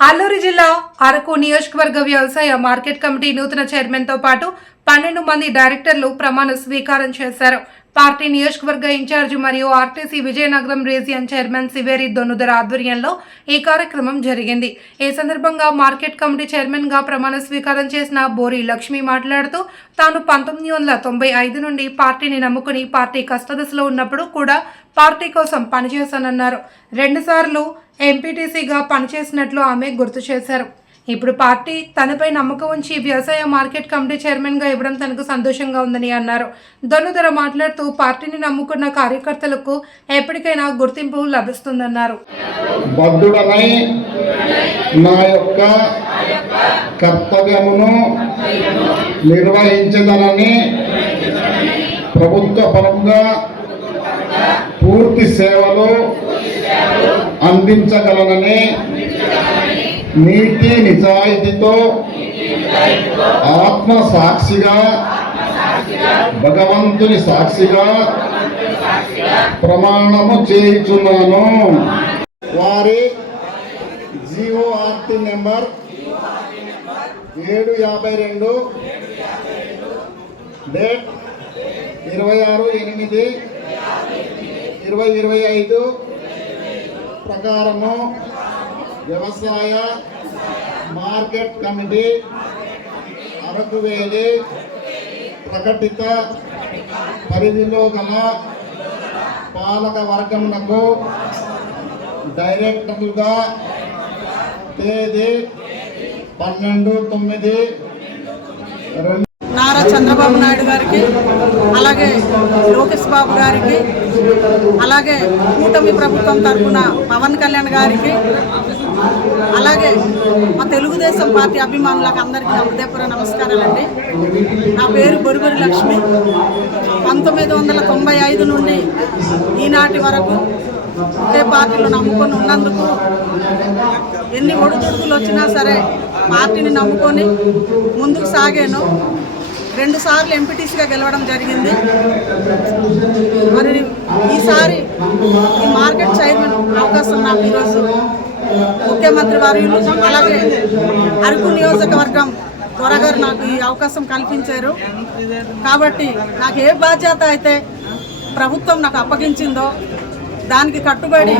అల్లూరు జిల్లా అరకు నియోజకవర్గ వ్యవసాయ మార్కెట్ కమిటీ నూతన చైర్మన్తో పాటు పన్నెండు మంది డైరెక్టర్లు ప్రమాణ స్వీకారం చేశారు. పార్టీ నియోజకవర్గ ఇన్ఛార్జి మరియు RTC Vizianagaram region chairman Siveri Donnudora ఆధ్వర్యంలో ఈ కార్యక్రమం జరిగింది. ఈ సందర్భంగా మార్కెట్ కమిటీ చైర్మన్గా ప్రమాణ స్వీకారం చేసిన బోరి లక్ష్మి మాట్లాడుతూ తాను పంతొమ్మిది వందల తొంభై ఐదు నుండి పార్టీని నమ్ముకుని పార్టీ కష్టదశలో ఉన్నప్పుడు కూడా పార్టీ కోసం పనిచేశానన్నారు. రెండుసార్లు ఎంపీటీసీగా పనిచేసినట్లు ఆమె గుర్తు చేశారు. ఇప్పుడు పార్టీ తనపై నమ్మకం ఉంచి వ్యవసాయ మార్కెట్ కమిటీ చైర్మన్గా ఇవ్వడం తనకు సంతోషంగా ఉందని అన్నారు. ధనుధర మాట్లాడుతూ పార్టీని నమ్ముకున్న కార్యకర్తలకు ఎప్పటికైనా గుర్తింపు లభిస్తుందన్నారు. నా యొక్క కర్తవ్యమును నిర్వహించదనని ప్రభుత్వ పరంగా పూర్తి సేవలు అందించగలనని నీతి నిజాయితీతో ఆత్మ సాక్షిగా భగవంతుని సాక్షిగా ప్రమాణము చేయుచున్నాను. వారి జిఓఆర్టీ నెంబర్ ఏడు యాభై రెండు డేట్ ఇరవై ఆరు ఎనిమిది ఇరవై ఇరవై ఐదు ప్రకారము వ్యవసాయ మార్కెట్ కమిటీ అరకు వేలి ప్రకటిత పరిధిలో గల పాలక వర్గమునకు డైరెక్టర్లుగా తేదీ పన్నెండు తొమ్మిది రెండు నారా చంద్రబాబు నాయుడు గారికి అలాగే లోకేష్ బాబు గారికి అలాగే కూటమి ప్రభుత్వం తరఫున పవన్ కళ్యాణ్ గారికి అలాగే మా తెలుగుదేశం పార్టీ అభిమానులకు అందరికీ నా నమస్కారాలండి నా పేరు బొరిబొరి లక్ష్మి. పంతొమ్మిది వందల తొంభై ఐదు నుండి ఈనాటి వరకు ఒకే పార్టీలో నమ్ముకొని ఉన్నందుకు ఎన్ని ఒడిదుడుకులు వచ్చినా సరే పార్టీని నమ్ముకొని ముందుకు సాగాను. రెండుసార్లు ఎంపీటీసీగా గెలవడం జరిగింది. మరి ఈసారి ఈ మార్కెట్ చైర్మన్ అవకాశం నాకు ఈరోజు ముఖ్యమంత్రి వారు అలాగే అరకు నియోజకవర్గం త్వరగారు నాకు ఈ అవకాశం కల్పించారు. కాబట్టి నాకు ఏ బాధ్యత అయితే ప్రభుత్వం నాకు అప్పగించిందో దానికి కట్టుబడి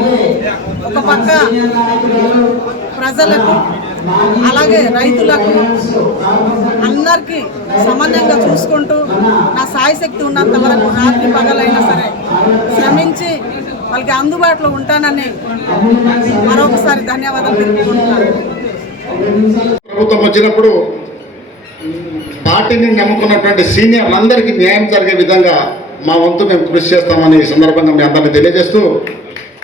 ఒక పక్క ప్రజలకు అలాగే రైతులకు అందరికీ సమానంగా చూసుకుంటూ నా సాయశక్తి ఉన్నంత వరకు రాత్రి పగలైనా సరే వాళ్ళకి అందుబాటులో ఉంటానని మరొకసారి ధన్యవాదాలు తెలుపుకుంటున్నాను. ప్రభుత్వం వచ్చినప్పుడు పార్టీని నమ్ముకున్నటువంటి సీనియర్లందరికీ న్యాయం జరిగే విధంగా మా వంతు మేము కృషి చేస్తామని సందర్భంగా మీ అందరినీ తెలియజేస్తూ